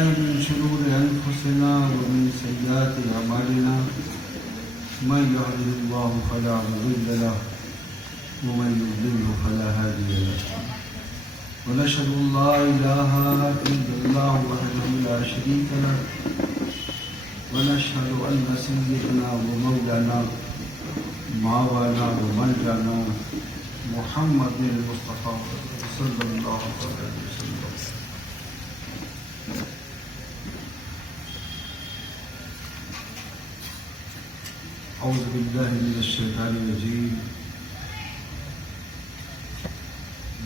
بالله من شرور أنفسنا ومن سيئات أعمالنا من يهده الله فلا مضل له ومن يضلل فلا هادي له ونشهد أن لا إله إلا الله وحده لا شريك له ونشهد أن سيدنا ومولانا مولانا وملجأنا محمد المصطفى صلى الله عليه وسلم. أعوذ بالله من الشيطان الرجيم.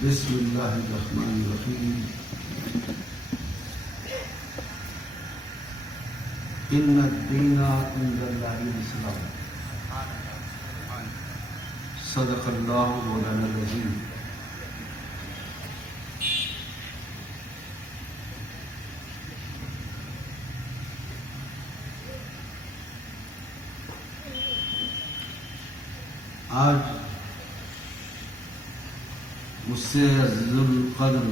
بسم الله الرحمن الرحيم. إن الدين عند الله الإسلام. صدق الله مولانا العظيم. آج مجھ سے عزیز القدر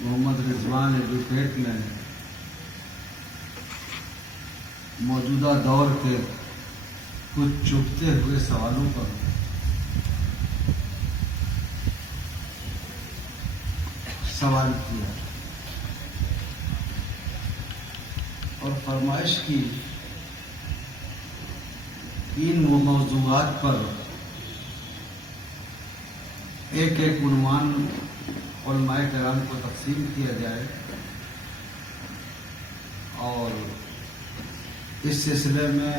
محمد رضوان ایڈوکیٹ نے موجودہ دور کے کچھ چبھتے ہوئے سوالوں پر سوال کیا اور فرمائش کی ان موضوعات پر ایک ایک عنوان علماء کرام کو تقسیم کیا جائے اور اس سلسلے میں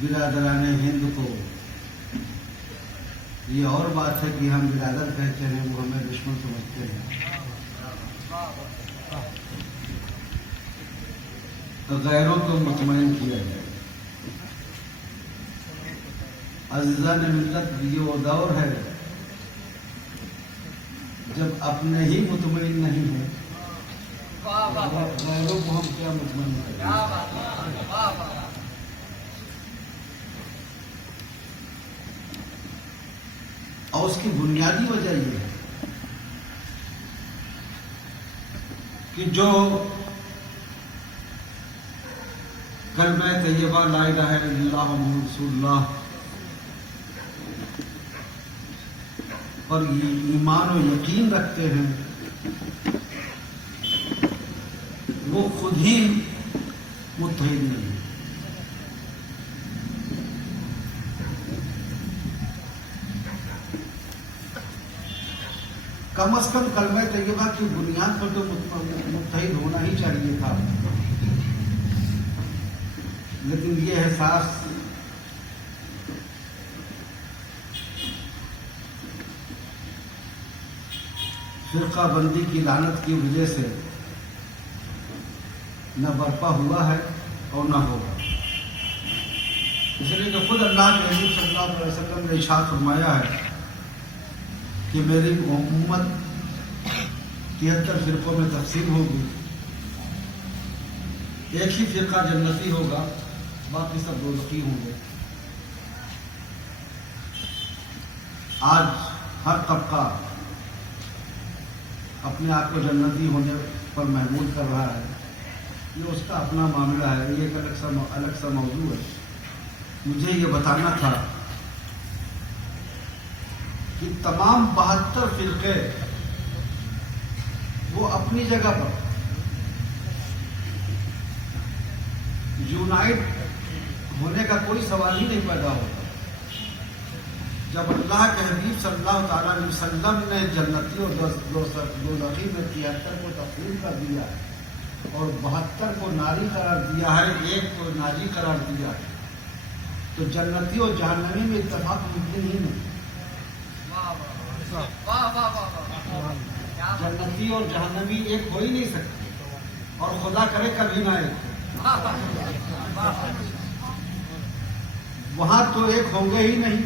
برادران ہند کو یہ اور بات ہے کہ ہم برادر کہتے ہیں، وہ ہمیں دشمن سمجھتے ہیں، تو غیروں کو مطمئن کیا جائے. عزیزان ملت، یہ وہ دور ہے جب اپنے ہی مطمئن نہیں ہیں، غیروں کو ہم کیا مطمئن کریں. اور اس کی بنیادی وجہ یہ ہے کہ جو کلمہ طیبہ لا الہ الا اللہ محمد رسول اللہ پر ایمان و یقین رکھتے ہیں، وہ خود ہی متحد نہیں. کم از کم کلمہ طیبہ کی بنیاد پر تو متحد ہونا ہی چاہیے تھا، لیکن یہ احساس فرقہ بندی کی لعنت کی وجہ سے نہ برپا ہوا ہے اور نہ ہوگا. اس لیے کہ خود اللہ کے حبیب صلی اللہ علیہ وسلم نے ارشاد فرمایا ہے کہ میری امت 73 فرقوں میں تقسیم ہوگی، ایک ہی فرقہ جنتی ہوگا، باقی سب دوزخی ہوں گے. آج ہر طبقہ اپنے آپ کو جنتی ہونے پر محمول کر رہا ہے، یہ اس کا اپنا معاملہ ہے، یہ ایک الگ سا موضوع ہے. مجھے یہ بتانا تھا کہ تمام 72 فرقے وہ اپنی جگہ پر یونائٹ ہونے کا کوئی سوال ہی نہیں پیدا ہوتا. جب اللہ کے حبیب صلی اللہ تعالیٰ علیہ وسلم نے جنتی اور دوزخی میں 73 کو تقسیم کر دیا اور 72 کو ناری قرار دیا ہے، ایک کو ناجی قرار دیا ہے، تو جنتی اور جہنمی میں اتفاق ممکن ہی نہیں. جنتی اور جہنمی ایک ہو ہی نہیں سکتے، اور خدا کرے کبھی نہ ایک ہو. وہاں تو ایک ہوں گے ہی نہیں.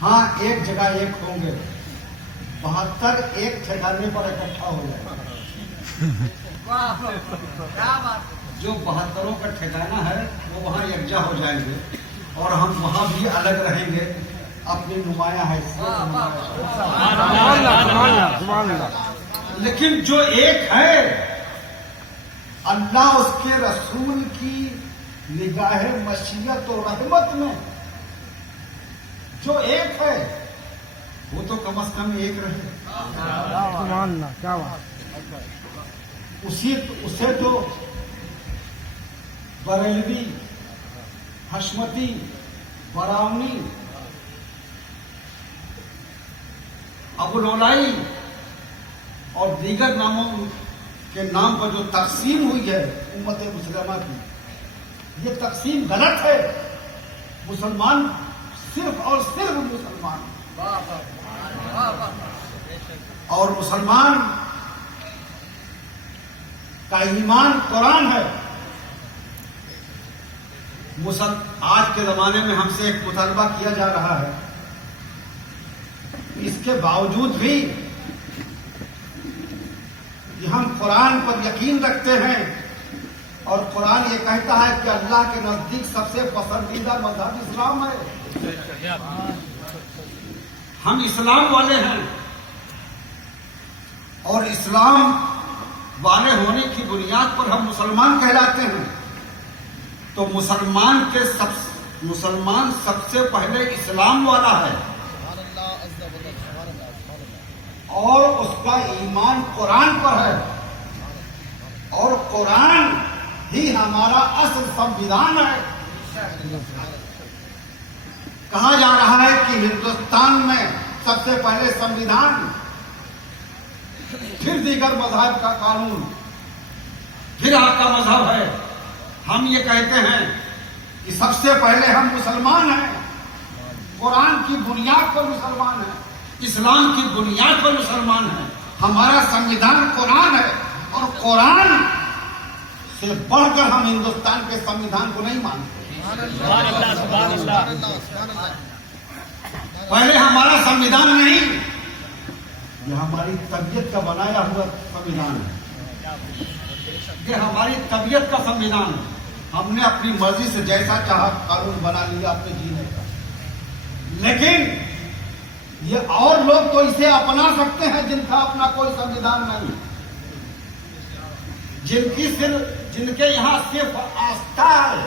ہاں ایک جگہ ایک ہوں گے، 72 ایک ٹھکانے پر اکٹھا ہو جائے گا. جو 72 کا ٹھکانہ ہے وہ وہاں یکجا ہو جائیں گے اور ہم وہاں بھی الگ رہیں گے. اپنی نمایاں حیثیت، لیکن جو ایک ہے اللہ اس کے رسول کی نگاہ مشیت و رحمت میں جو ایک ہے وہ تو کم از کم ایک رہے. کیا بات. اسے تو بریلوی، حشمتی، براؤنی، ابوالعلائی اور دیگر ناموں کے نام پر جو تقسیم ہوئی ہے امت مسلمہ کی، یہ تقسیم غلط ہے. مسلمان صرف اور صرف مسلمان، اور مسلمان کا ایمان قرآن ہے. آج کے زمانے میں ہم سے ایک مطالبہ کیا جا رہا ہے، اس کے باوجود بھی کہ ہم قرآن پر یقین رکھتے ہیں اور قرآن یہ کہتا ہے کہ اللہ کے نزدیک سب سے پسندیدہ مذہب اسلام ہے. ہم اسلام والے ہیں اور اسلام والے ہونے کی بنیاد پر ہم مسلمان کہلاتے ہیں. تو مسلمان سب سے پہلے اسلام والا ہے اور اس کا ایمان قرآن پر ہے، اور قرآن ہی ہمارا اصل سنویدھان ہے. کہا جا رہا ہے کہ ہندوستان میں سب سے پہلے سنویدھان، پھر دیگر مذہب کا قانون، پھر آپ کا مذہب ہے. ہم یہ کہتے ہیں کہ سب سے پہلے ہم مسلمان ہیں، قرآن کی بنیاد پر مسلمان ہیں، اسلام کی بنیاد پر مسلمان ہیں. ہمارا سنویدھان قرآن ہے اور قرآن سے بڑھ کر ہم ہندوستان کے سنویدھان کو نہیں مانتے. پہلے ہمارا سنویدھان نہیں، یہ ہماری طبیعت کا بنایا ہوا سنویدھان ہے، یہ ہماری طبیعت کا سنویدھان ہے. ہم نے اپنی مرضی سے جیسا چاہا قانون بنا لیا اپنے جینے کا. لیکن یہ اور لوگ تو اسے اپنا سکتے ہیں جن کا اپنا کوئی سنویدھان نہیں، جن کے یہاں صرف آستھا ہے،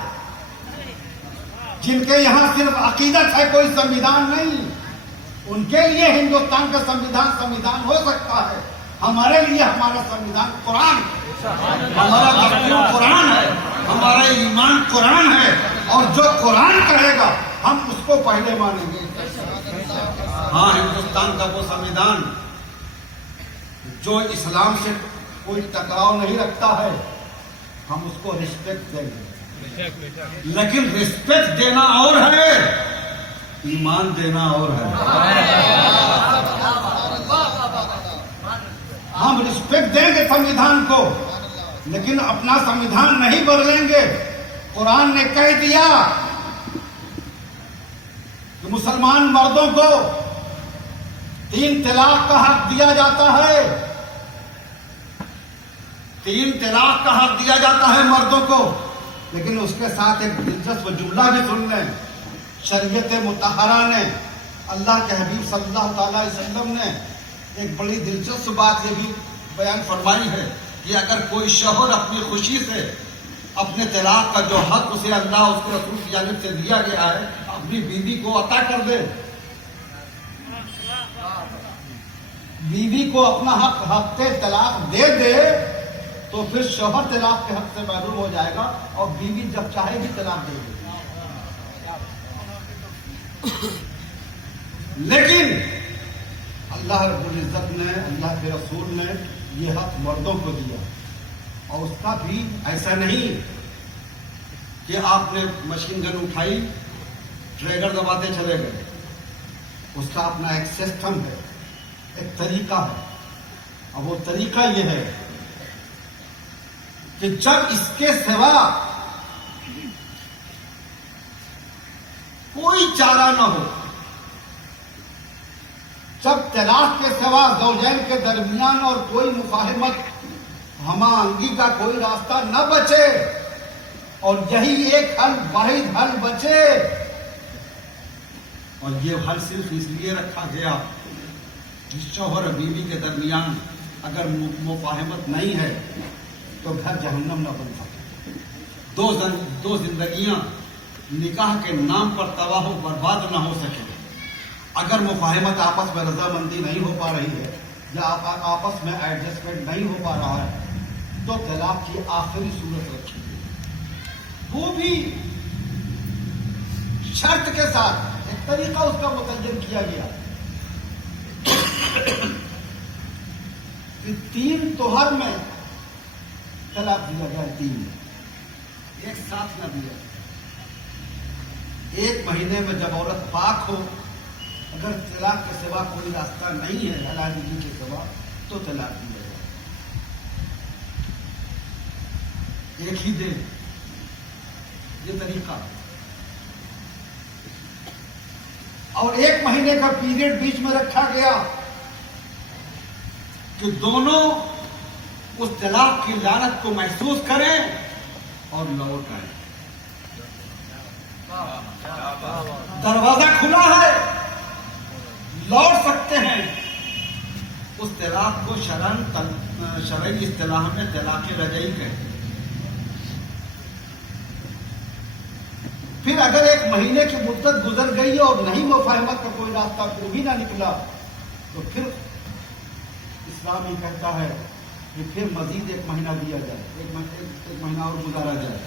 جن کے یہاں صرف عقیدت ہے، کوئی سنویدھان نہیں. ان کے لیے ہندوستان کا سنویدھان ہو سکتا ہے. ہمارے لیے ہمارا سنویدھان قرآن ہے، ہمارا دستور قرآن ہے، ہمارا ایمان قرآن ہے، اور جو قرآن کہے گا ہم اس کو پہلے مانیں گے. ہاں، ہندوستان کا وہ سنویدھان جو اسلام سے کوئی ٹکراؤ نہیں رکھتا ہے، ہم اس کو رسپیکٹ دیں گے. لیکن رسپیکٹ دینا اور ہے، ایمان دینا اور ہے. ہم رسپیکٹ دیں گے سنویدھان کو، لیکن اپنا سنویدھان نہیں بدلیں گے. قرآن نے کہہ دیا کہ مسلمان مردوں کو 3 طلاق کا حق دیا جاتا ہے. 3 طلاق کا حق دیا جاتا ہے مردوں کو. لیکن اس کے ساتھ ایک دلچسپ جملہ بھی سن لیں. شریعت مطہرہ نے، اللہ کے حبیب صلی اللہ تعالی علیہ وسلم نے ایک بڑی دلچسپ بات یہ بھی بیان فرمائی ہے کہ اگر کوئی شوہر اپنی خوشی سے اپنے طلاق کا جو حق اسے اللہ اس کے رسول کی جانب سے دیا گیا ہے اپنی بیوی کو عطا کر دے، بیوی کو اپنا حق طلاق دے دے، تو پھر شوہر طلاق کے حق سے محروم ہو جائے گا اور بیوی جب چاہے بھی طلاق دے گی. لیکن اللہ رب العزت نے، اللہ کے رسول نے یہ حق مردوں کو دیا، اور اس کا بھی ایسا نہیں کہ آپ نے مشین گن اٹھائی، ٹریگر دباتے چلے گئے. اس کا اپنا ایک سسٹم ہے، ایک طریقہ ہے. اور وہ طریقہ یہ ہے کہ جب اس کے سوا کوئی چارہ نہ ہو، جب طلاق کے سوا زوجین کے درمیان اور کوئی مفاہمت، ہم آہنگی کا کوئی راستہ نہ بچے، اور یہی ایک حل، واحد حل بچے اور یہ حل صرف اس لیے رکھا گیا کہ شوہر اور بیوی کے درمیان اگر مفاہمت نہیں ہے تو گھر جہنم نہ بن سکے، دو زندگیاں نکاح کے نام پر تباہ و برباد نہ ہو سکے۔ اگر مفاہمت آپس میں رضامندی نہیں ہو پا رہی ہے یا آپس میں ایڈجسٹمنٹ نہیں ہو پا رہا ہے تو طلاق کی آخری صورت رکھی گئی، وہ بھی شرط کے ساتھ ایک طریقہ اس کا متعین کیا گیا کہ 3 توہر میں طلاق دیا جائے، 3 ایک ساتھ نہ دیا۔ 1 مہینے میں جب عورت پاک ہو، اگر طلاق کے سوا کوئی راستہ نہیں ہے علیحدگی کے سوا تو طلاق دیا جائے، ایک ہی دن، یہ طریقہ۔ اور 1 مہینے کا پیریڈ بیچ میں رکھا گیا کہ دونوں اس طلاق کی لعنت کو محسوس کریں اور لوٹ آئیں۔ دروازہ کھلا ہے، لوٹ سکتے ہیں۔ اس طلاق کو شرعی اصطلاح میں طلاق رجعی کہتے ہیں۔ پھر اگر 1 مہینے کی مدت گزر گئی اور نہیں مفاہمت کا کوئی راستہ پھر بھی نہ نکلا تو پھر اسلام یہ کہتا ہے کہ پھر مزید 1 مہینہ دیا جائے، ایک مہینہ اور گزارا جائے۔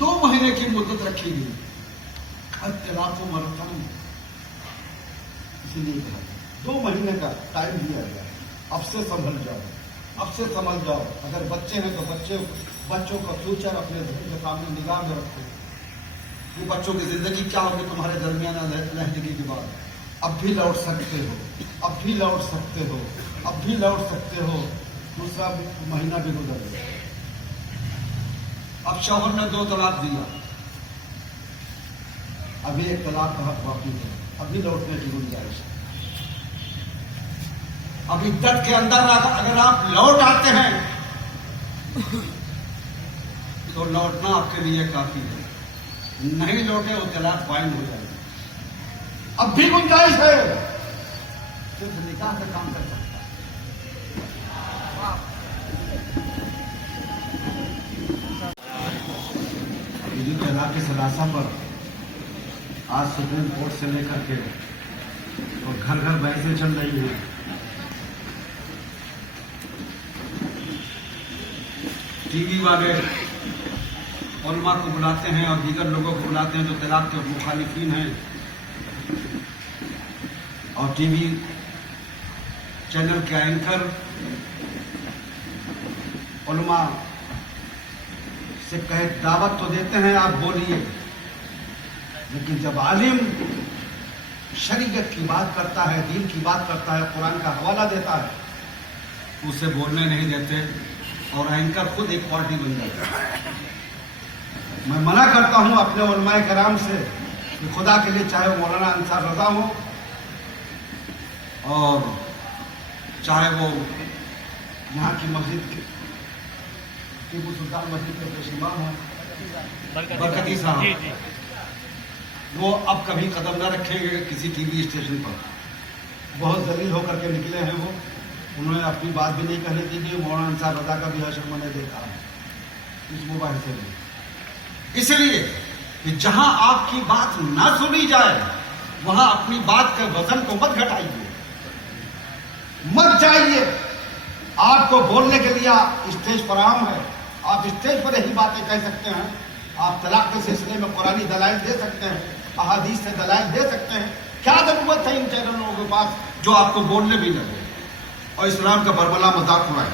2 مہینے کی مدت رکھی گئی، ہر طلاق و مرتبہ اسی لیے کہا 2 مہینے کا ٹائم دیا گیا، اب سے سنبھل جاؤ، اب سے سنبھل جاؤ۔ اگر بچے ہیں تو بچوں کا فیوچر اپنے ذہن کے سامنے نگاہ میں رکھو، وہ بچوں کی زندگی کیا ہوگی تمہارے درمیان علیحدگی کے بعد۔ اب بھی لوٹ سکتے ہو، اب بھی لوٹ سکتے ہو، اب بھی لوٹ سکتے ہو۔ 2 مہینہ بھی گزر گیا، اب شوہر نے 2 طلاق دیا، ابھی 1 طلاق کا حق باقی ہے، ابھی لوٹنے کی گنجائش ہے۔ اب عدت کے اندر اگر آپ لوٹ آتے ہیں تو لوٹنا آپ کے لیے کافی ہے، نہیں لوٹے وہ طلاق فائن ہو جائے گا۔ اب بھی گنجائش ہے، صرف نکاح سے کام کر سکتا ہے۔ طلاق کے ثلاثہ پر آج سپریم کورٹ سے لے کر کے اور گھر گھر بحثیں چل رہی ہیں۔ ٹی وی والے علماء کو بلاتے ہیں اور دیگر لوگوں کو بلاتے ہیں جو طلاق کے مخالفین ہیں، اور ٹی وی چینل کے اینکر علماء سے دعوت تو دیتے ہیں آپ بولیے، لیکن جب عالم شریعت کی بات کرتا ہے، دین کی بات کرتا ہے، قرآن کا حوالہ دیتا ہے، اسے بولنے نہیں دیتے اور اینکر خود ایک پارٹی بن جاتا ہے۔ میں منع کرتا ہوں اپنے علماء کرام سے کہ خدا کے لیے چاہے وہ مولانا انصار رضا ہو اور چاہے وہ یہاں کی مسجد کے ٹیپو سلطان مسجد کے پیش امام ہوں برکتی صاحب، وہ اب کبھی قدم نہ رکھیں گے کسی ٹی وی اسٹیشن پر۔ بہت ذلیل ہو کر کے نکلے ہیں وہ، انہوں نے اپنی بات بھی نہیں کہنے دی کہ مولانا انصار رضا کا بھی حشر میں نے دیکھا ہے اس موبائل سے بھی۔ اس لیے کہ جہاں آپ کی بات نہ سنی جائے وہاں اپنی بات کے وزن کو مت گھٹائیے، مت جائیے۔ آپ کو بولنے کے لیے اسٹیج فراہم ہے، آپ اسٹیج پر یہی باتیں کہہ سکتے ہیں، آپ طلاق کے سلسلے میں قرآنی دلائل دے سکتے ہیں، احادیث سے دلائل دے سکتے ہیں۔ کیا ضرورت ہے ان چینلوں کے پاس جو آپ کو بولنے بھی لگے اور اسلام کا بربلا مذاق اڑائے؟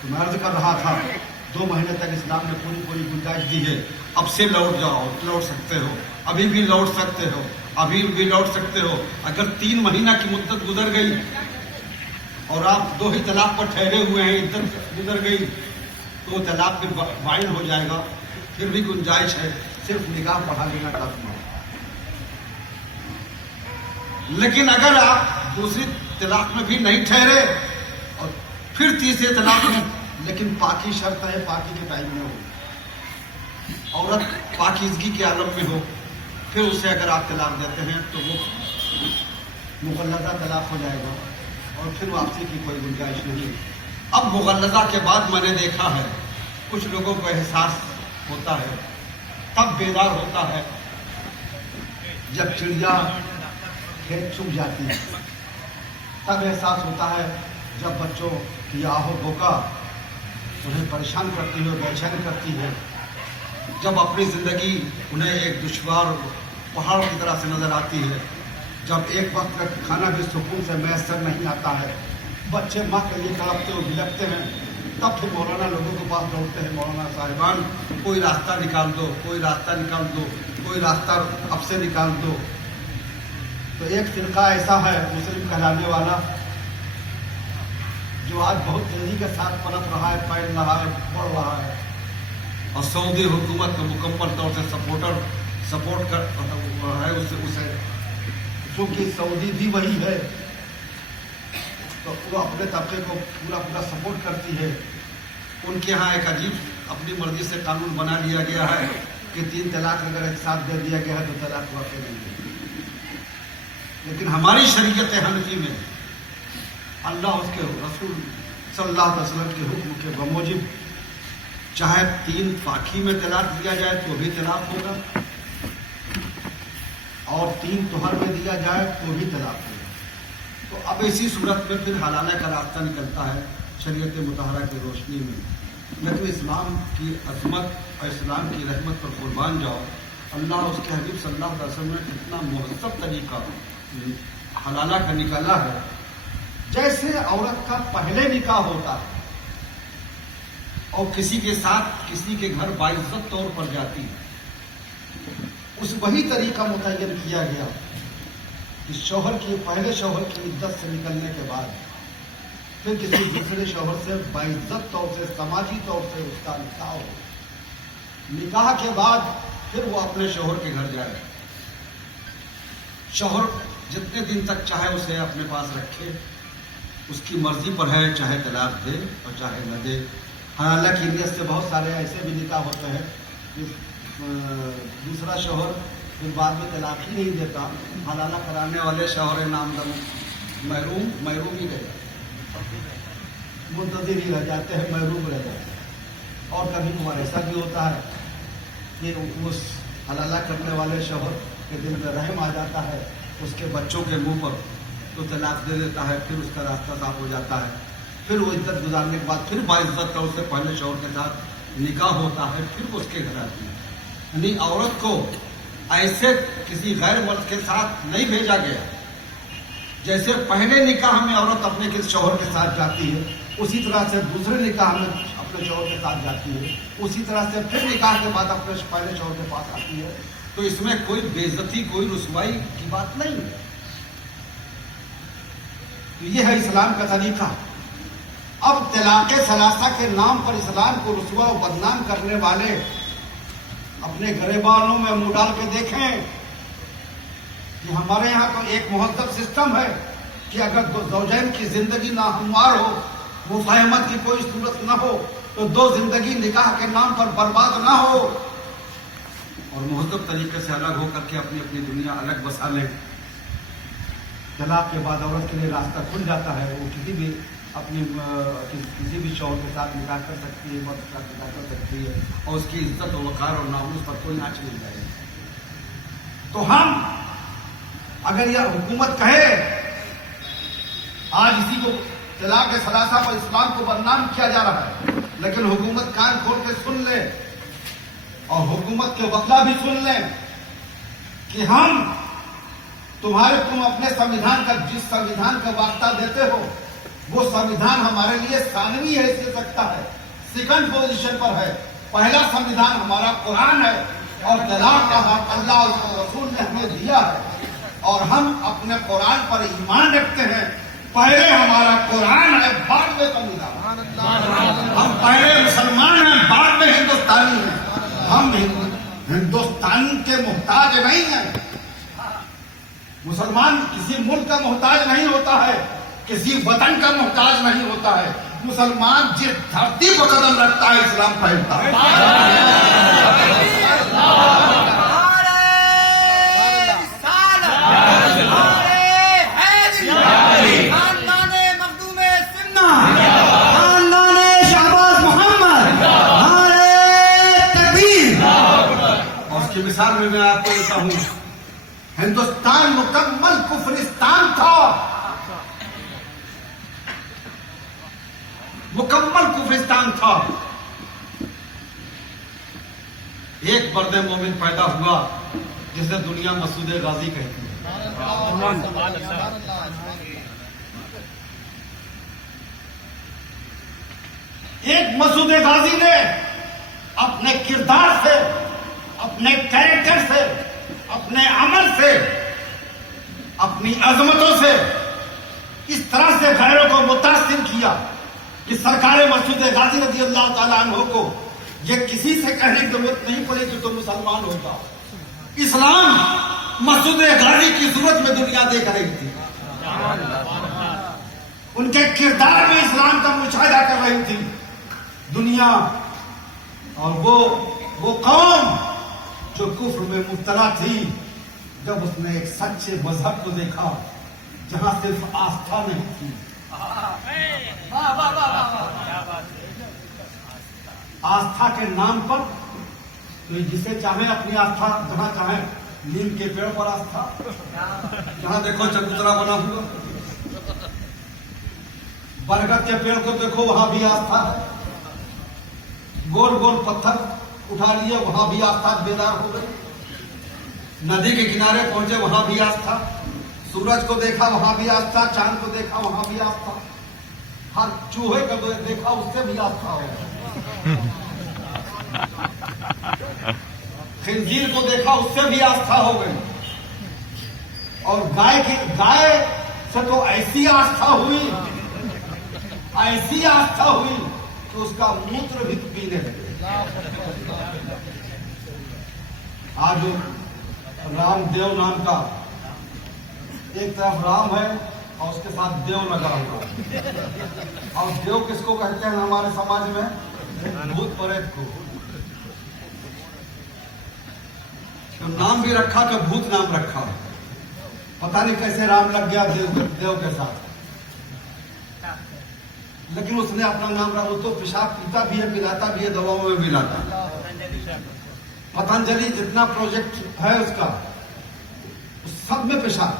تو میں عرض کر رہا تھا 2 مہینے تک اسلام نے پوری گنجائش دی ہے، اب سے لوٹ جاؤ، لوٹ سکتے ہو، ابھی بھی لوٹ سکتے ہو، ابھی بھی لوٹ سکتے ہو۔ اگر 3 مہینہ کی مدت گزر گئی اور آپ 2 ہی طلاق پر ٹھہرے ہوئے ہیں، عدت گزر گئی تو وہ طلاق پھر فائن ہو جائے گا، پھر بھی گنجائش ہے، صرف نکاح پڑھا لینا کافی ہے۔ لیکن اگر آپ دوسری طلاق میں بھی نہیں ٹھہرے اور پھر تیسرے طلاق میں، لیکن پاکی شرط ہے، پاکی کے ٹائم میں ہو، عورت پاکیزگی کے عالم میں ہو، پھر اسے اگر آپ طلاق دیتے ہیں تو وہ مغلظہ طلاق ہو جائے گا اور پھر واپسی کی کوئی گنجائش نہیں. اب مغلظہ کے بعد میں نے دیکھا ہے کچھ لوگوں کو احساس ہوتا ہے، تب بیدار ہوتا ہے جب چڑیا کھیت چھپ جاتی ہے، تب احساس ہوتا ہے جب بچوں کی آہو بوکا انہیں پریشان کرتی ہے، بے چین کرتی ہے، جب اپنی زندگی انہیں ایک دشوار پہاڑ کی طرح سے نظر آتی ہے، جب ایک وقت کا کھانا بھی سکون سے میسر نہیں آتا ہے، بچے ماں کے لیے تڑپتے اور بلکتے ہیں، تب پھر مولانا لوگوں کے پاس دوڑتے ہیں، مولانا صاحبان کوئی راستہ نکال دو، کوئی راستہ نکال دو، کوئی راستہ اب سے نکال دو. تو ایک فرقہ ایسا ہے مسلم کہلانے والا جو آج بہت تیزی کے ساتھ پنپ رہا ہے، پھیل رہا ہے، بڑھ رہا ہے، اور سعودی حکومت کا مکمل طور سے سپورٹ کر رہا ہے اسے چونکہ سعودی بھی وہی ہے تو وہ اپنے طبقے کو پورا سپورٹ کرتی ہے. ان کے ہاں ایک عجیب اپنی مرضی سے قانون بنا لیا گیا ہے کہ 3 طلاق اگر ایک ساتھ دے دیا گیا ہے تو طلاق واقع نہیں ہے. لیکن ہماری شریعت حنفی میں اللہ اس کے رسول صلی اللہ علیہ وسلم کے حکم کے بموجب چاہے 3 پاکی میں طلاق دیا جائے تو بھی طلاق ہوگا اور 3 توہر میں دیا جائے تو بھی طلاق ہوگا. تو اب اسی صورت میں پھر حلالہ کا راستہ نکلتا ہے شریعت مطہرہ کی روشنی میں. لیکن اسلام کی عظمت اور اسلام کی رحمت پر قربان جاؤ، اللہ اس کے حبیب صلی اللہ علیہ وسلم نے کتنا مہذب طریقہ حلالہ کا نکالا ہے. جیسے عورت کا پہلے نکاح ہوتا ہے اور کسی کے ساتھ کسی کے گھر باعزت طور پر جاتی ہے، اس وہی طریقہ متعین کیا گیا کہ پہلے شوہر کی عدت سے نکلنے کے بعد پھر کسی دوسرے شوہر سے باعزت طور سے سماجی طور سے اس کا نکاح ہو. نکاح کے بعد پھر وہ اپنے شوہر کے گھر جائے، شوہر جتنے دن تک چاہے اسے اپنے پاس رکھے، اس کی مرضی پر ہے، چاہے طلاق دے اور چاہے نہ دے. حلالہ کی نیت سے بہت سارے ایسے بھی نکاح ہوتے ہیں کہ دوسرا شوہر پھر بعد میں طلاق ہی نہیں دیتا، حلالہ کرانے والے شوہر نامدار محروم ہی رہ جاتے، منتظر ہی رہ جاتے ہیں، محروم رہ جاتے ہیں. اور کبھی کبھار ایسا بھی ہوتا ہے کہ اس حلالہ کرنے والے شوہر کے دل میں رحم آ جاتا ہے، اس کے بچوں کے منہ پر تو طلاق دے دیتا ہے، پھر اس کا راستہ صاف ہو جاتا ہے. پھر وہ عزت گزارنے کے بعد پھر باعزت طور سے پہلے شوہر کے ساتھ نکاح ہوتا ہے، پھر اس کے گھر آتی ہے. یعنی عورت کو ایسے کسی غیر مرد کے ساتھ نہیں بھیجا گیا. جیسے پہلے نکاح میں عورت اپنے شوہر کے ساتھ جاتی ہے، اسی طرح سے دوسرے نکاح میں اپنے شوہر کے ساتھ جاتی ہے، اسی طرح سے پھر نکاح کے بعد اپنے پہلے شوہر کے پاس آتی ہے. تو اس میں کوئی بے عزتی، کوئی رسوائی کی بات نہیں ہے. تو یہ ہے اسلام کا طریقہ. اب طلاق ثلاثہ کے نام پر اسلام کو رسوا و بدنام کرنے والے اپنے گریبانوں میں منہ ڈال کے دیکھیں کہ ہمارے یہاں تو ایک مہذب سسٹم ہے کہ اگر دو زوجین کی زندگی ناہموار ہو، مفاہمت کی کوئی صورت نہ ہو، تو 2 زندگی نکاح کے نام پر برباد نہ ہو اور مہذب طریقے سے الگ ہو کر کے اپنی اپنی دنیا الگ بسا لیں. طلاق کے بعد عورت کے لیے راستہ کھل جاتا ہے، وہ کسی بھی شوہر کے ساتھ نکاح کر سکتی ہے، مرد کے ساتھ نکاح کر سکتی ہے اور اس کی عزت و وقار اور ناموس پر کوئی آنچ نہیں جائے. تو ہم اگر یہ حکومت کہے آج اسی کو طلاق ثلاثہ پر اسلام کو بدنام کیا جا رہا ہے، لیکن حکومت کان کھول کے سن لے اور حکومت کے وکلا بھی سن لیں کہ تم اپنے سمویدھان کا جس سمویدھان کا واسطہ دیتے ہو وہ سمویدھان ہمارے لیے ثانوی حیثیت رکھتا ہے، سیکنڈ پوزیشن پر ہے. پہلا سمویدھان ہمارا قرآن ہے اور طلاق کا حق اللہ اور اس کے رسول نے ہمیں دیا ہے اور ہم اپنے قرآن پر ایمان رکھتے ہیں. پہلے ہمارا قرآن ہے، بعد میں سمویدھان. ہم پہلے مسلمان ہیں، بعد میں ہندوستانی ہیں. ہم ہندوستان کے محتاج نہیں ہیں. مسلمان کسی ملک کا محتاج نہیں ہوتا ہے، کسی وطن کا محتاج نہیں ہوتا ہے. مسلمان جس دھرتی پر قدم رکھتا ہے اسلام پھیلتا ہے. مثال میں آپ کو دیتا ہوں، ہندوستان مکمل کفرستان تھا، مکمل کفرستان تھا. ایک مرد مومن پیدا ہوا جسے دنیا مسعود غازی کہتی ہے. ایک مسعود غازی نے اپنے کردار سے، اپنے کیریکٹر سے، اپنے عمل سے، اپنی عظمتوں سے اس طرح سے غیروں کو متاثر کیا کہ سرکار مسعود غازی رضی اللہ تعالیٰ عنہ کو یہ کسی سے کہنے کی ضرورت نہیں پڑی کہ تم مسلمان ہو جاؤ. اسلام مسعود غازی کی صورت میں دنیا دیکھ رہی تھی، ان کے کردار میں اسلام کا مشاہدہ کر رہی تھی دنیا. اور وہ قوم جو کفر میں مبتلا تھی، جب اس نے ایک سچے مذہب کو دیکھا جہاں صرف آستھا نہیں تھی، آستھا کے نام پر تو جسے چاہے اپنی آستھا، جہاں چاہے نیم کے پیڑ پر آستھا، جہاں دیکھو چبوترا بنا ہوا، برگد کے پیڑ کو دیکھو وہاں بھی آستھا ہے، گول گول پتھر اٹھا لیے وہاں بھی آستھا بیدار ہو گئی، ندی کے کنارے پہنچے وہاں بھی آستھا، سورج کو دیکھا وہاں بھی آستھا، چاند کو دیکھا وہاں بھی آستھا، ہر چوہے کو دیکھا اس سے بھی آستھا ہو گئی، خنزیر کو دیکھا اس سے بھی آستھا ہو گئی، اور گائے سے تو ایسی آستھا ہوئی، ایسی آستھا ہوئی کہ اس کا موتر بھی پینے لگے. آج رام دیو نام کا ایک طرف رام ہے اور اس کے ساتھ دیو لگا ہوا ہے. اور دیو کس کو کہتے ہیں ہمارے سماج میں؟ بھوت پریت کو. تو نام بھی رکھا کہ بھوت نام رکھا، پتہ نہیں کیسے رام لگ گیا دیو کے ساتھ، لیکن اس نے اپنا نام رکھا. وہ تو پیشاب پیتا بھی ہے، پلاتا بھی ہے، دواؤں میں بھی لاتا. پتنجلی جتنا پروجیکٹ ہے اس کا سب میں پیشاب.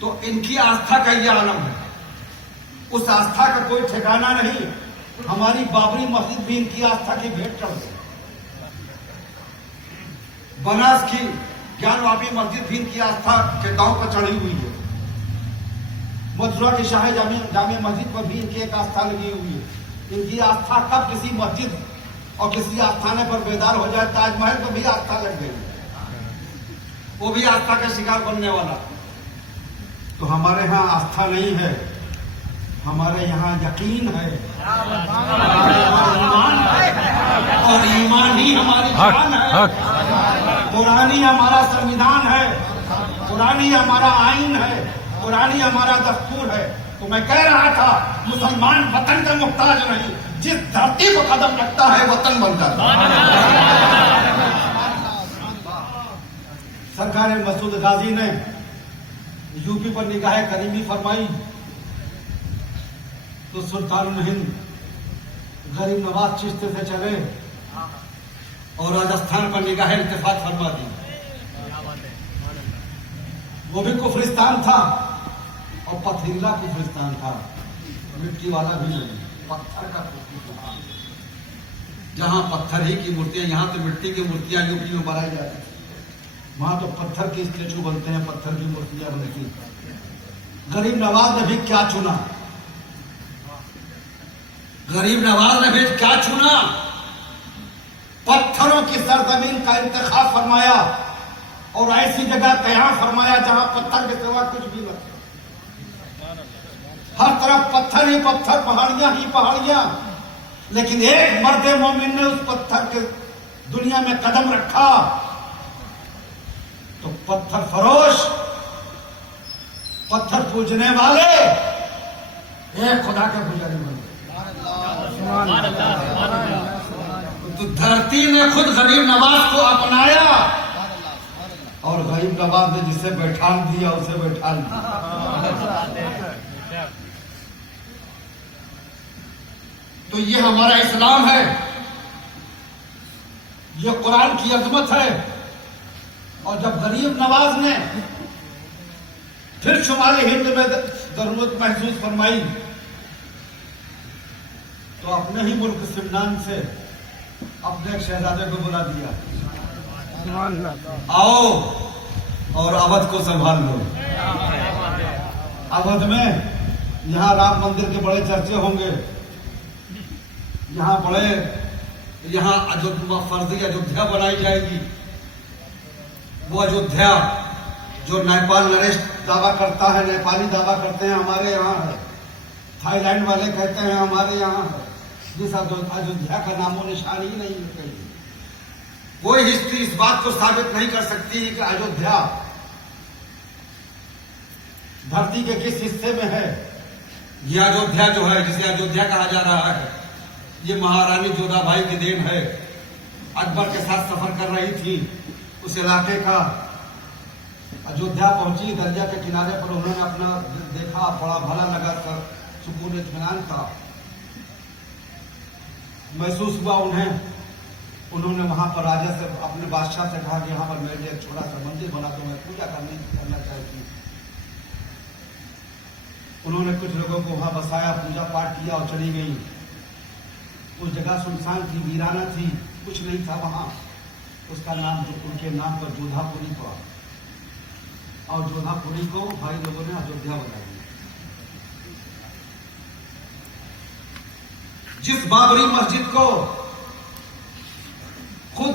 تو ان کی آستھا کا یہ عالم ہے، اس آستھا کا کوئی ٹھکانہ نہیں. ہماری بابری مسجد بھی ان کی آستھا کی بھیٹ چڑھ گئی، بناس کی گیان واپی مسجد بھی ان کی آستھا کے داؤں پر چڑھی ہوئی ہے. متھرا کی شاہ جامع مسجد پر بھی ان کی ایک آستھا لگی ہوئی ہے. ان کی آستھا کب کسی مسجد اور کسی آستھانے پر بیدار ہو جائے. تاج محل پر بھی آستھا لگ گئی، وہ بھی آستھا کا شکار بننے والا. تو ہمارے ہاں آستھا نہیں ہے، ہمارے یہاں یقین ہے، اور ایمان ہی ہماری جان ہے. قرآن ہی ہمارا سنویدھان ہے، قرآن ہی ہمارا آئین ہے، قرآن ہی ہمارا دستور ہے. تو میں کہہ رہا تھا مسلمان وطن کا محتاج نہیں، جس دھرتی کو قدم رکھتا ہے وطن بنتا ہے. سرکار مسعود غازی نے یو پی پر نگاہ کریمی فرمائی تو سلطان الہند غریب نواز چشتی سے چلے اور راجستھان پر نگاہ التفات فرما دی. وہ بھی کفرستان تھا اور پتھریلا کفرستان تھا، مٹی والا بھی نہیں، پتھر کا کفرستان. جہاں پتھر ہی کی مورتیاں، یہاں تو مٹی کی مورتیاں یو پی میں بنائی جاتی ہیں، وہاں تو پتھر کی اسٹیچو بنتے ہیں، پتھر کی مورتیاں بنتی ہیں. غریب نواز نے بھی کیا چنا، غریب نواز نے بھی کیا چنا؟ پتھروں کی سرزمین کا انتخاب فرمایا اور ایسی جگہ قیام فرمایا جہاں پتھر کے سوا کچھ بھی نہ تھا. ہر طرف پتھر ہی پتھر، پہاڑیاں ہی پہاڑیاں. لیکن ایک مرد مومن نے اس پتھر کے دنیا میں قدم رکھا تو پتھر فروش، پتھر پوجنے والے ایک خدا کے پجاری بن گئے. تو دھرتی نے خود غریب نواز کو اپنایا اور غریب نواز نے جسے بیٹھان دیا اسے بیٹھان دیا. تو یہ ہمارا اسلام ہے یہ قرآن کی عظمت ہے. اور جب غریب نواز نے پھر شمالی ہند میں ضرورت محسوس فرمائی تو اپنے ہی ملک سمنان سے اپنے ایک شہزادے کو بلا دیا, سبحان اللہ. آؤ اور اودھ کو سنبھال لو. اودھ میں یہاں رام مندر کے بڑے چرچے ہوں گے, یہاں فرضی ایودھیا بنائی جائے گی. وہ ایودھیا جو نیپال نریش دعویٰ کرتا ہے, نیپالی دعویٰ کرتے ہیں ہمارے یہاں ہے, تھائی لینڈ والے کہتے ہیں ہمارے یہاں ہے, جس ایودھیا کا نام و نشان ہی نہیں ہے کہیں. کوئی ہسٹری اس بات کو ثابت نہیں کر سکتی کہ ایودھیا دھرتی کے کس حصے میں ہے. یہ ایودھیا جو ہے, جسے ایودھیا کہا جا رہا ہے, یہ مہارانی جودھا بھائی کی دین ہے. اکبر کے ساتھ سفر کر رہی تھی اس علاقے کا. ایودھیا پہنچی, دریا کے کنارے پر انہوں نے اپنا دیکھا, بڑا بھلا لگا, کر سکون اطمینان تھا محسوس ہوا انہوں نے وہاں پر راجا سے, اپنے بادشاہ سے کہا کہ یہاں پر میرے لیے ایک چھوٹا سا مندر بنا دو, میں پوجا کرنا چاہتی ہوں. انہوں نے کچھ لوگوں کو وہاں بسایا, پوجا پاٹ کیا اور چلی گئی. اس جگہ سنسان تھی, ویرانہ تھی, کچھ نہیں تھا وہاں. اس کا نام ان کے نام پر جودھا پوری پڑا, اور جودھا پوری کو بھائی لوگوں نے ایودھیا بنا دیا. جس بابری مسجد کو خود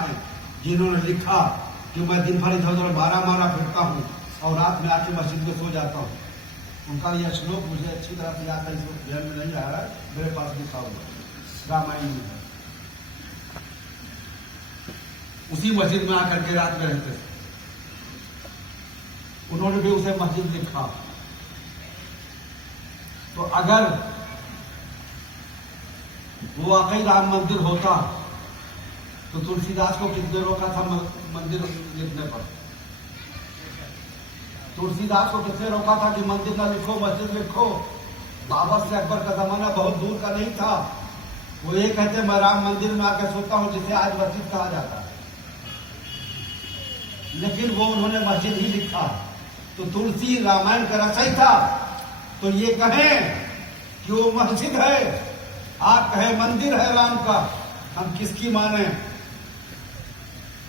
ہیں, جنہوں نے لکھا کہ میں دن بھر ادھر ادھر مارا پھرتا ہوں اور رات میں آ کے مسجد میں سو جاتا ہوں. ان کا یہ شلوک مجھے اچھی طرح سے یاد ہے, اس وقت ذہن میں نہیں آ رہا ہے, میرے پاس لکھا ہوا رامائن میں ہے. اسی مسجد میں آ کر کے رات میں رہتے تھے. انہوں نے بھی اسے مسجد لکھا. تو اگر وہ واقعی رام مندر ہوتا تو تلسی داس کو کس نے روکا تھا مندر لکھنے پر؟ تلسی داس کو کس نے روکا تھا کہ مندر نہ لکھو, مسجد لکھو؟ بابر سے اکبر کا زمانہ بہت دور کا نہیں تھا. وہ یہ کہتے میں رام مندر میں آ کے سوتا ہوں, جسے آج مسجد کہا جاتا ہے, لیکن وہ انہوں نے مسجد ہی لکھا. تو تلسی رامائن کا رچئی تھا تو یہ کہیں کہ وہ مسجد ہے, آپ کہیں مندر ہے رام کا, ہم کس کی مانیں؟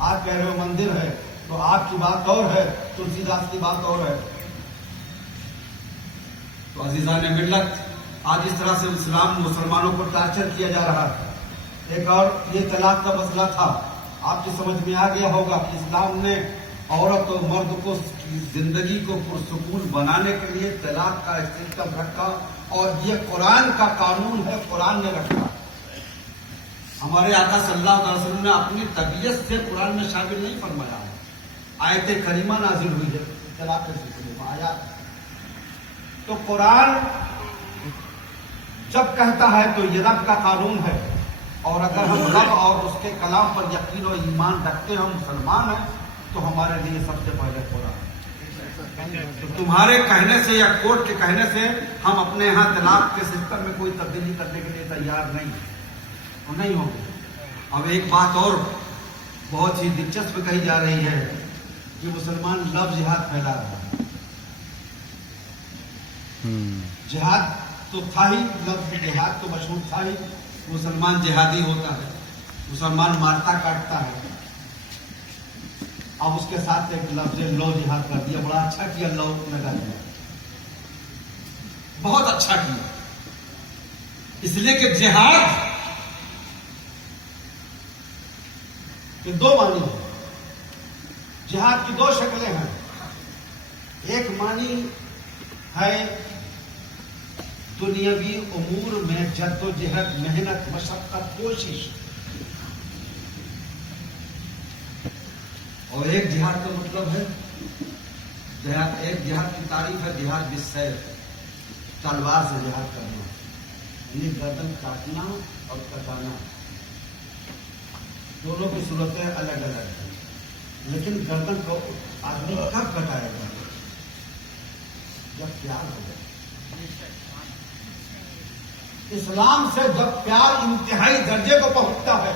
آپ کہہ رہے ہو مندر ہے. تو آپ کی بات اور ہے, تلسی داس کی بات اور ہے. تو عزیزان ملت, آج اس طرح سے اسلام مسلمانوں کو ٹارچر کیا جا رہا ہے. ایک اور یہ طلاق کا مسئلہ تھا, آپ کی سمجھ میں آ گیا ہوگا کہ اسلام نے عورت اور مرد کو زندگی کو پرسکون بنانے کے لیے طلاق کا سسٹم رکھا, اور یہ قرآن کا قانون ہے, قرآن نے رکھا. ہمارے آقا صلی اللہ علیہ وسلم نے اپنی طبیعت سے قرآن میں شامل نہیں فرمایا. آیت کریمہ نازل ہوئی ہے طلاق کے سلسلے میں, آیات. تو قرآن جب کہتا ہے تو یہ رب کا قانون ہے, اور اگر ہم رب اور اس کے کلام پر یقین و ایمان رکھتے ہیں, ہم مسلمان ہیں, تو ہمارے لیے سب سے پہلے قرآن. تو تمہارے کہنے سے یا کورٹ کے کہنے سے ہم اپنے یہاں طلاق کے سسٹم میں کوئی تبدیلی کرنے کے لیے تیار نہیں ہوں گے. اب ایک بات اور بہت ہی دلچسپ کہی جا رہی ہے کہ مسلمان لفظ جہاد پھیلا رہا ہے. جہاد تو تھا ہی, لفظ جہاد تو مشہور تھا ہی. مسلمان جہادی ہوتا ہے, مسلمان مارتا کاٹتا ہے. اب اس کے ساتھ ایک لفظ لو جہاد کر دیا. بڑا اچھا کیا لو لگا دیا, بہت اچھا کیا. اس لیے کہ جہاد کے دو معنی ہیں. جہاد کی دو شکلیں ہیں. ایک معنی ہے دنیاوی امور میں جد و جہد, محنت, مشقت, کوشش, اور ایک جہاد کا مطلب ہے ایک جہاد کی تعریف ہے جہاد بالسیف, تلوار سے جہاد کرنا, یعنی گردن کاٹنا اور کٹانا. دونوں کی صورتیں الگ الگ ہیں, لیکن گردن کو آدمی کب کٹائے گا؟ جب پیار ہو جائے. اسلام سے جب پیار انتہائی درجے کو پہنچتا ہے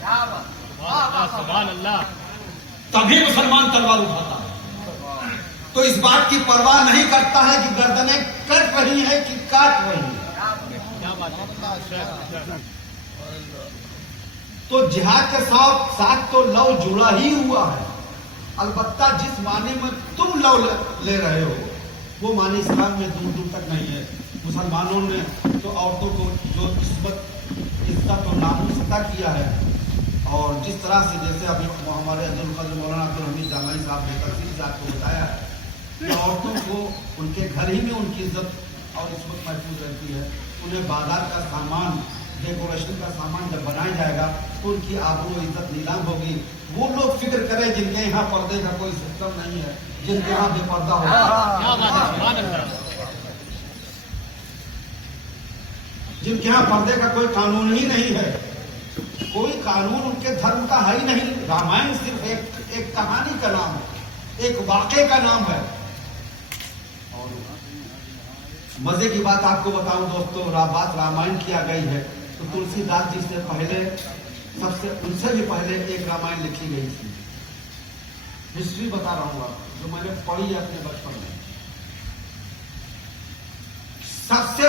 سبحان اللہ. تبھی مسلمان تلوار اٹھاتا ہے. تو اس بات کی پرواہ نہیں کرتا ہے کہ گردنیں کٹ رہی ہیں کہ کاٹ رہی ہیں. تو جہاد کے ساتھ تو لو جڑا ہی ہوا ہے. البتہ جس معنی میں تم لو لے رہے ہو وہ معنی اسلام میں دور دور تک نہیں ہے. مسلمانوں نے تو عورتوں کو جو عزت اور ناموس عطا کیا ہے، اور جس طرح سے جیسے ابھی ہمارے عبدالقادر مولانا عبدالحمید جامعی صاحب نے تفصیل سے آپ کو بتایا ہے کہ عورتوں کو ان کے گھر ہی میں ان کی عزت اور عصمت محفوظ رہتی ہے. انہیں بازار کا سامان، ڈیکوریشن کا سامان جب بنایا جائے گا تو ان کی آبرو و عزت نیلام ہوگی. وہ لوگ فکر کریں جن کے یہاں پردے کا کوئی سسٹم نہیں ہے، جن کے یہاں بے پردہ ہوگا، جن کے یہاں پردے کا کوئی قانون ہی نہیں ہے. کوئی قانون ان کے دھرم کا ہے ہی نہیں. رامائن صرف ایک کہانی کا نام ہے، ایک واقعے کا نام ہے. اور مزے کی بات آپ کو بتاؤں دوستو، بات رامائن کی آ گئی ہے تو تلسی داس جی سے پہلے ان سے بھی پہلے ایک رامائن لکھی گئی تھی. ہسٹری بتا رہا ہوں آپ جو میں نے پڑھی ہے اپنے بچپن میں. سب سے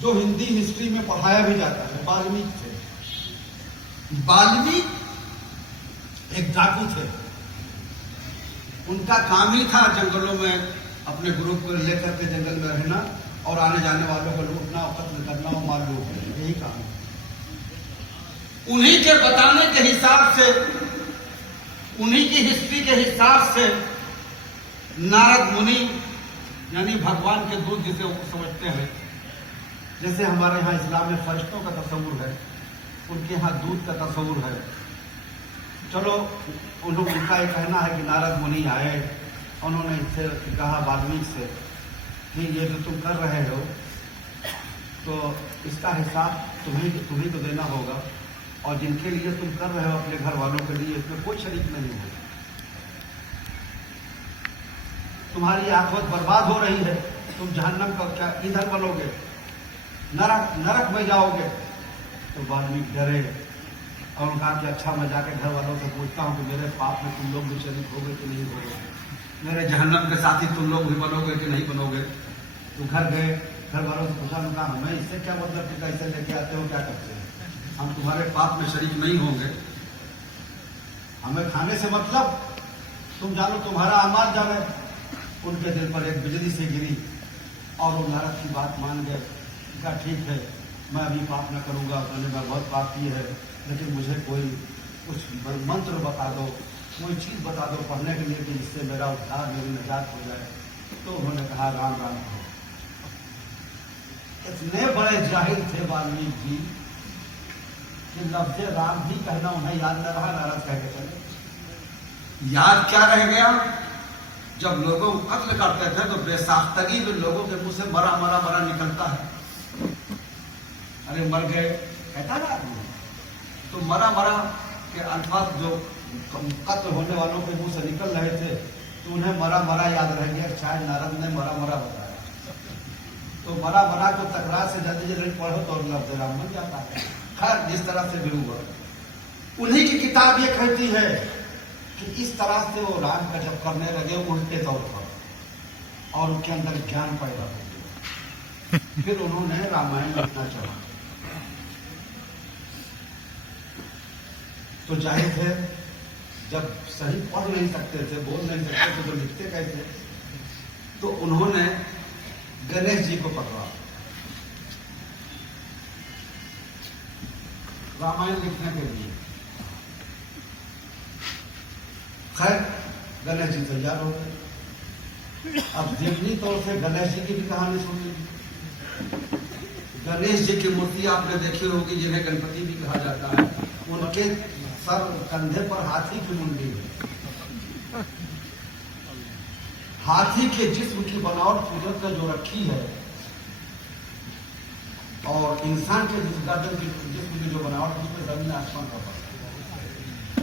جو ہندی ہسٹری میں پڑھایا بھی جاتا ہے. والمیک تھے. والمیک ایک ڈاکو تھے. ان کا کام ہی تھا جنگلوں میں اپنے گروپ کو لے کر کے جنگل میں رہنا اور آنے جانے والوں کو لوٹنا اور قتل کرنا اور مار لوٹ کرنا، یہی کام ہے. انہی کے بتانے کے حساب سے، انہی کی ہسٹری کے حساب سے نارد منی یعنی بھگوان کے دودھ جسے وہ سمجھتے ہیں، جیسے ہمارے ہاں اسلام میں فرشتوں کا تصور ہے، ان کے ہاں دودھ کا تصور ہے. چلو ان کا یہ کہنا ہے کہ نارد منی آئے، انہوں نے اس سے کہا والمیک سے کہ یہ جو تم کر رہے ہو تو اس کا حساب تمہیں تو دینا ہوگا، اور جن کے لیے تم کر رہے ہو اپنے گھر والوں کے لیے اس میں کوئی شریک نہیں ہوگا. تمہاری آخرت برباد ہو رہی ہے. تم جہنم کا کیا ادھر بنو گے، نرک میں جاؤ گے. تو والمیک ڈرے اور ان کہا کہ اچھا میں جا کے گھر والوں سے پوچھتا ہوں کہ میرے پاپ میں تم لوگ بھی شریک ہوگے کہ نہیں ہوگے، میرے جہنم کے ساتھی تم لوگ بھی بنو گے کہ نہیں بنو گے. تو گھر گئے، گھر والوں سے پوچھا، کہا ہمیں اس سے کیا مطلب کہ کیسے لے کے آتے ہو، کیا کرتے ہیں، ہم تمہارے پاپ میں شریک نہیں ہوں گے. ہمیں کھانے سے مطلب، تم جانو تمہارا اعمال جانے. ان کے دل پر ایک بجلی سے گری اور وہ نارد کی بات مان گئے. کہا ٹھیک ہے میں ابھی پاپ نہ کروں گا، میں نے بہت پاپ کی ہے، لیکن مجھے کوئی کچھ منتر بتا دو، کوئی چیز بتا دو پڑھنے کے لیے کہ جس سے میرا ادھار، میری نجات ہو جائے. تو انہوں نے کہا رام رام کہو. اتنے بڑے جاہل تھے والمیک جی کہ لفظ رام بھی کہنا انہیں یاد نہ رہا، نارد کہہ کے چلے. یاد کیا رہ گیا؟ جب لوگوں کو قتل کرتے تھے تو بے ساختگی میں لوگوں کے منہ سے مرا مرا مرا نکلتا ہے. ارے مر گئے کہتا نا آدمی. تو مرا مرا کے الفاظ جو قتل ہونے والوں کے منہ سے نکل رہے تھے تو انہیں مرا مرا یاد رہ گیا. شاید نارد نے مرا مرا بتایا تو مرا مرا کو تکرار سے جلدی جلدی پڑھو تو لفظ رام بن جاتا ہے. خیر جس طرح سے بھی ہوا، انہی کی کتاب یہ کہتی ہے کہ اس طرح سے وہ رام کا جب کرنے لگے الٹے طور پر اور ان کے اندر گیان پیدا ہو گیا، پھر انہوں نے رامائن لکھنا چاہا. تو ظاہر تھے جب صحیح پڑھ نہیں سکتے تھے، بول نہیں سکتے تھے تو لکھتے کیسے؟ تو انہوں نے گنیش جی کو پکڑا رامائن لکھنے کے لیے. خیر گنیش جی تیار ہو گئے. اب ذہنی طور سے گنیش جی کی بھی کہانی سن لی. گنیش جی کی مورتی آپ نے دیکھی ہوگی جنہیں گنپتی بھی کہا جاتا ہے. ان کے سر کندھے پر ہاتھی کی منڈی ہے. ہاتھی کے جسم کی بناوٹ قدرت نے جو رکھی ہے اور انسان کے گردن کی جسم کی جو بناوٹ اس میں زمین آسمان کا فرق ہے.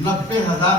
90,000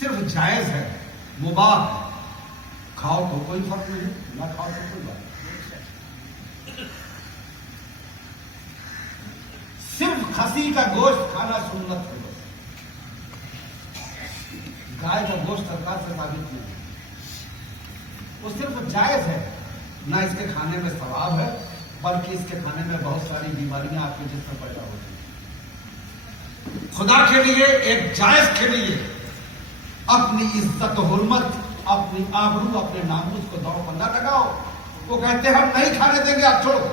صرف جائز ہے، مباح ہے، کھاؤ تو کوئی فرق نہیں، نہ کھاؤ تو کوئی بات نہیں۔ صرف کھسی کا گوشت کھانا سنت ہے، گائے کا گوشت سرکار سے ثابت نہیں ہے، وہ صرف جائز ہے، نہ اس کے کھانے میں ثواب ہے بلکہ اس کے کھانے میں بہت ساری بیماریاں آپ کے جسم میں پیدا ہوتی ہیں۔ خدا کے لیے ایک جائز کے لیے اپنی عزت و حرمت، اپنی آبرو، اپنے ناموس کو داؤ پر نہ لگاؤ۔ وہ کہتے ہیں ہم نہیں کھانے دیں گے، آپ چھوڑو،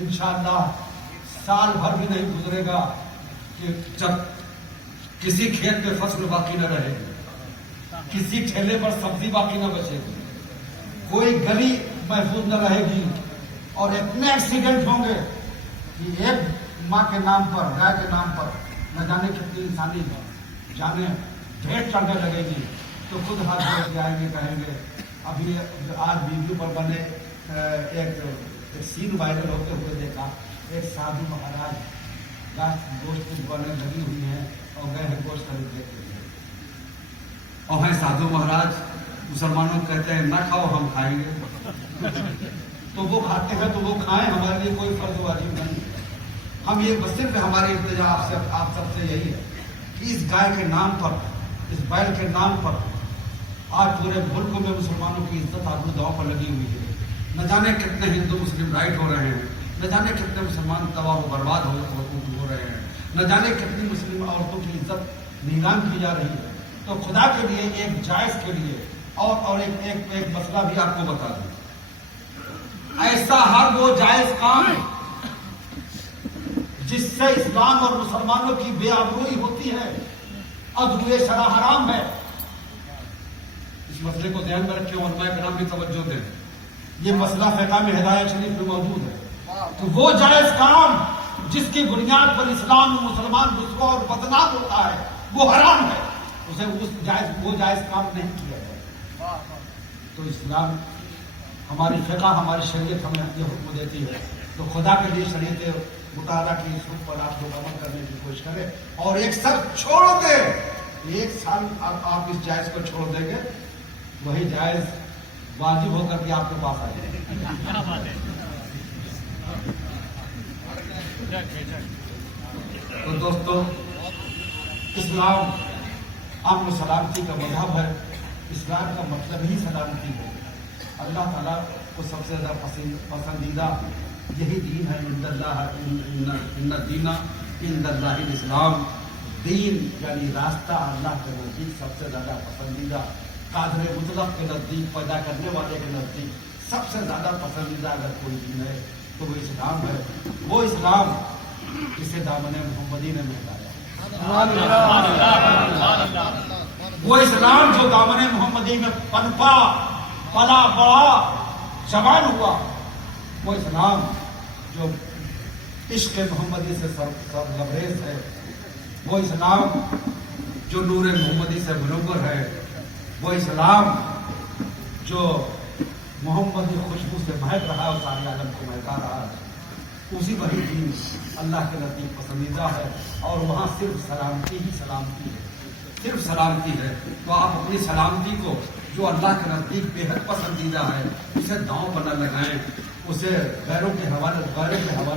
انشاءاللہ سال بھر بھی نہیں گزرے گا کہ جب کسی کھیت میں فصل باقی نہ رہے گی، کسی ٹھیلے پر سبزی باقی نہ بچے گی، کوئی گلی محفوظ نہ رہے گی، اور اتنے ایکسیڈنٹ ہوں گے کہ ایک ماں کے نام پر، گائے کے نام پر نہ جانے کتنی انسانی جانے ڈھیر چڑھنے لگے گی، تو خود ہاتھ جوڑ کے آئیں گے، کہیں گے۔ ابھی آج ویڈیو پر بنے ایک سین وائرل ہوتے ہوئے دیکھا، ایک سادھو مہاراج گوشت کی دکانیں لگی ہوئی ہیں اور گئے ہیں گوشت خریدنے کے لیے، اور ہیں سادھو مہاراج مسلمانوں کو کہتے ہیں نہ کھاؤ، ہم کھائیں گے، تو وہ کھاتے ہیں تو وہ کھائیں، ہمارے لیے کوئی فرض واجب نہیں۔ ہم یہ بس صرف ہماری التجا آپ سب سے یہی ہے کہ اس گائے کے نام پر، اس بیل کے نام پر آج پورے ملک میں مسلمانوں کی عزت آبرو داؤ پر لگی ہوئی ہے۔ نہ جانے کتنے ہندو مسلم رائٹ ہو رہے ہیں، نہ جانے کتنے مسلمان تباہ و برباد ہو رہے ہیں، نہ جانے کتنی مسلم عورتوں کی عزت نیلام کی جا رہی ہے۔ تو خدا کے لیے ایک جائز کے لیے اور ایک مسئلہ بھی آپ کو بتا دوں، ایسا ہر وہ جائز کام جس سے اسلام اور مسلمانوں کی بے آبروئی ہوتی ہے، ادب شرع حرام ہے۔ اس مسئلے کو ذہن میں رکھیں، علماء کرام بھی توجہ دیں، یہ مسئلہ فقہ میں ہدایت شریف میں موجود ہے۔ تو وہ جائز کام جس کی بنیاد پر اسلام مسلمان رسوا اور بدنام ہوتا ہے، وہ حرام ہے، اسے وہ جائز کام نہیں کیا جائے۔ تو اسلام، ہماری فقہ، ہماری شریعت ہمیں یہ حکم دیتی ہے، تو خدا کے لیے شریعت مطالعہ کی اس حکم پر آپ لوگ عمل کرنے کی کوشش کریں، اور ایک سال چھوڑ دیں، ایک سال آپ اس جائز کو چھوڑ دیں گے، وہی جائز واجب ہو کر کے آپ کے پاس آ جائے گا۔ تو دوستو، اسلام امن و سلامتی کا مذہب ہے، اسلام کا مطلب ہی سلامتی ہے۔ اللہ تعالیٰ کو سب سے زیادہ پسندیدہ یہی دین ہے، ان الدین عند اللہ الاسلام، دین یعنی راستہ اللہ کے نزدیک سب سے زیادہ پسندیدہ، قادر مطلق کے نزدیک، پیدا کرنے والے کے نزدیک سب سے زیادہ پسندیدہ اگر کوئی دین ہے تو وہ اسلام ہے۔ وہ اسلام جسے دامن محمدی نے مہلایا، وہ اسلام جو دامن محمدی میں پنپا، پلا بڑا، جوان ہوا، وہ اسلام جو عشق محمدی سے لبریز ہے، وہ اسلام جو نور محمدی سے منور ہے، وہ اسلام جو محمدی خوشبو سے مہک رہا ہے اور سارے عالم کو مہکا رہا ہے، اسی وہی دین اللہ کے نزدیک پسندیدہ ہے، اور وہاں صرف سلامتی ہی سلامتی ہے، صرف سلامتی ہے۔ تو آپ اپنی سلامتی کو جو اللہ کے نزدیک بے حد پسندیدہ ہے، اسے داؤں پر نہ لگائیں، اسے غیروں کے حوالے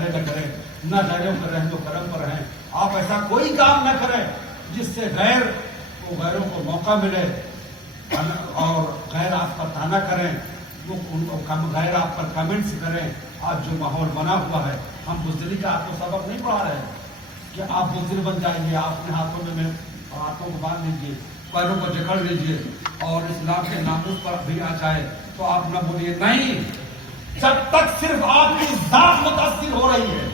نہ کریں، نہ غیروں کے رحم و کرم پر رہیں۔ آپ ایسا کوئی کام نہ کریں جس سے غیروں کو موقع ملے اور غیر آپ پر تانا کریں، وہ غیر آپ پر کمنٹس کریں۔ آج جو ماحول بنا ہوا ہے، ہم بزدلی کا آپ کو سبق نہیں پڑھا رہے ہیں کہ آپ بزدل بن جائیے، آپ اپنے ہاتھوں کو باندھ لیجیے، پیروں کو جکڑ لیجیے اور اسلام کے ناموس پر بھی آ جائے، تو آپ نہ بولیے نہیں، جب تک صرف آپ کی ذات متاثر ہو رہی ہے،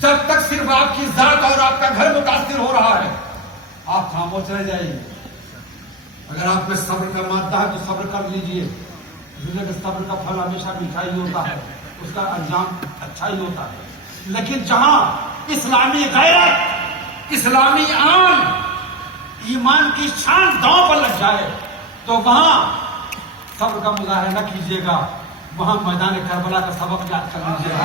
جب تک صرف آپ کی ذات اور آپ کا گھر متاثر ہو رہا ہے، آپ خاموش رہ جائیے۔ اگر آپ میں صبر کا مادہ ہے تو صبر کر لیجیے، صبر کا پھل ہمیشہ میٹھا ہی ہوتا ہے، اس کا انجام اچھا ہی ہوتا ہے۔ لیکن جہاں اسلامی غیرت، اسلامی آن، ایمان کی شان داؤں پر لگ جائے تو وہاں صبر کا مظاہرہ نہ کیجیے گا، وہاں میدان کربلا کا سبق یاد کر لیجیے گا۔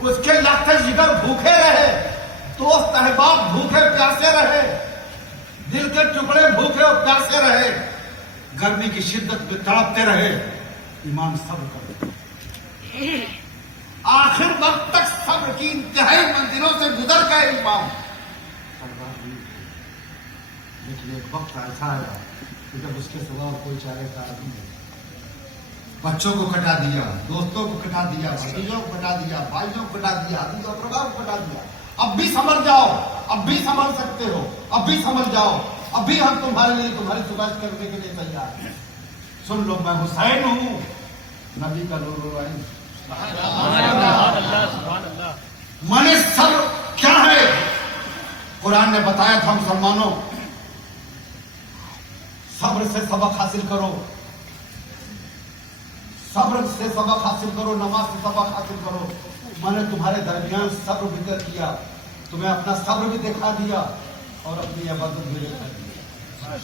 اس کے لخت جگر بھوکے رہے، دوست احباب بھوکے پیاسے رہے، دل کے ٹکڑے بھوکے اور پیاسے رہے، گرمی کی شدت میں تڑپتے رہے، امام صبر کرے، آخر وقت تک صبر کی انتہائی منزلوں سے گزر گئے امام۔ لیکن ایک وقت ایسا آیا کہ جب اس کے سوا اور کوئی چارے کا آدمی نہیں، بچوں کو کٹا دیا، دوستوں کو کٹا دیا، بھتیجوں کو کٹا دیا، بھائیوں کو کٹا دیا، عزیز و اقربا کو کٹا دیا، اب بھی سنبھل جاؤ، اب بھی سنبھل سکتے ہو، اب بھی سنبھل جاؤ، اب بھی ہم تمہارے لیے تمہاری سفارش کرنے کے لیے تیار ہیں۔ سن لو، میں حسین ہوں، نبی کا نور عین۔ من صبر کیا ہے؟ قرآن نے بتایا تھا مسلمانوں، صبر سے سبق حاصل کرو، صبر سے سبق حاصل کرو، نماز سے سبق حاصل کرو۔ میں نے تمہارے درمیان صبر بھی کیا، تمہیں اپنا صبر بھی دکھا دیا اور اپنی عبادت بھی دکھا دیا۔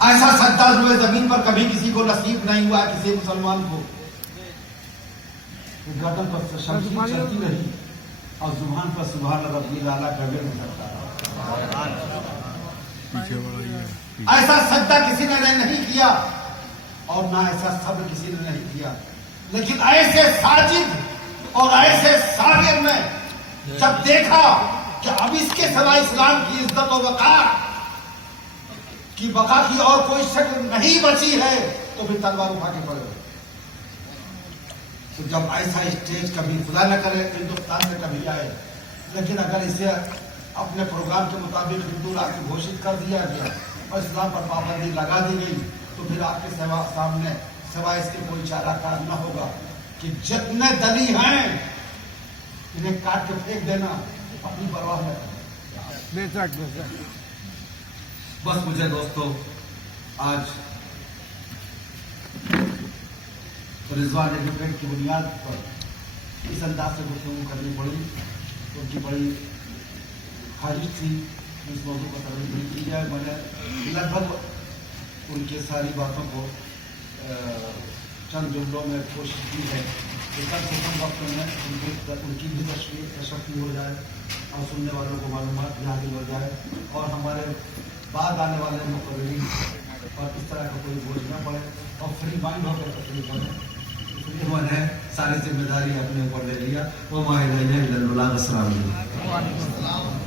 ایسا سجدہ ہوئے زمین پر کبھی کسی کو نصیب نہیں ہوا، کسی مسلمان کو۔ گردن پر شمشیر چلتی رہی اور زبان پر سبحان ربی الاعلیٰ کا ورد کرتا رہا۔ ایسا سجدہ کسی نے نہیں کیا اور نہ ایسا صبر کسی نے نہیں کیا، لیکن ایسے ساجد اور ایسے صابر میں جب دیکھا کہ اب اس کے سوا اسلام کی عزت و وقار کی بقا کی اور کوئی شکل نہیں بچی ہے تو پھر تلوار اٹھا کے پڑے۔ تو جب ایسا اسٹیج کبھی خدا نہ کرے ہندوستان میں کبھی آئے، لیکن اگر اسے اپنے پروگرام کے مطابق ہندو راشٹر گھوشت کر دیا گیا اور اسلام پر پابندی لگا دی گئی تو پھر آپ کے سامنے سوائے اس کے کوئی چارہ کار نہ ہوگا کہ جتنے دلی ہیں انہیں کاٹ کے پھینک دینا، اپنی پرواہ نہ کرنا۔ بس مجھے دوستو آج رضوان ایڈوکیٹ کی بنیاد پر اس انداز سے گفتگو کرنی پڑی، ان کی بڑی خواہش تھی اس موضوع پر ترغیب کی جائے۔ میں نے لگ بھگ ان کی ساری باتوں کو چند جملوں میں کوشش کی ہے کہ کم سے کم وقت میں ان کی بھی تشریح ہو جائے اور سننے والوں کو معلومات بھی حاصل ہو جائے اور ہمارے بعد آنے والے مقررین اور اس طرح کا کوئی بوجھ نہ پڑے اور فری مائنڈ ہو کر تکلیف بنے۔ اس لیے میں نے ساری ذمہ داری اپنے اوپر لے لیا۔ وہ السلام علیکم۔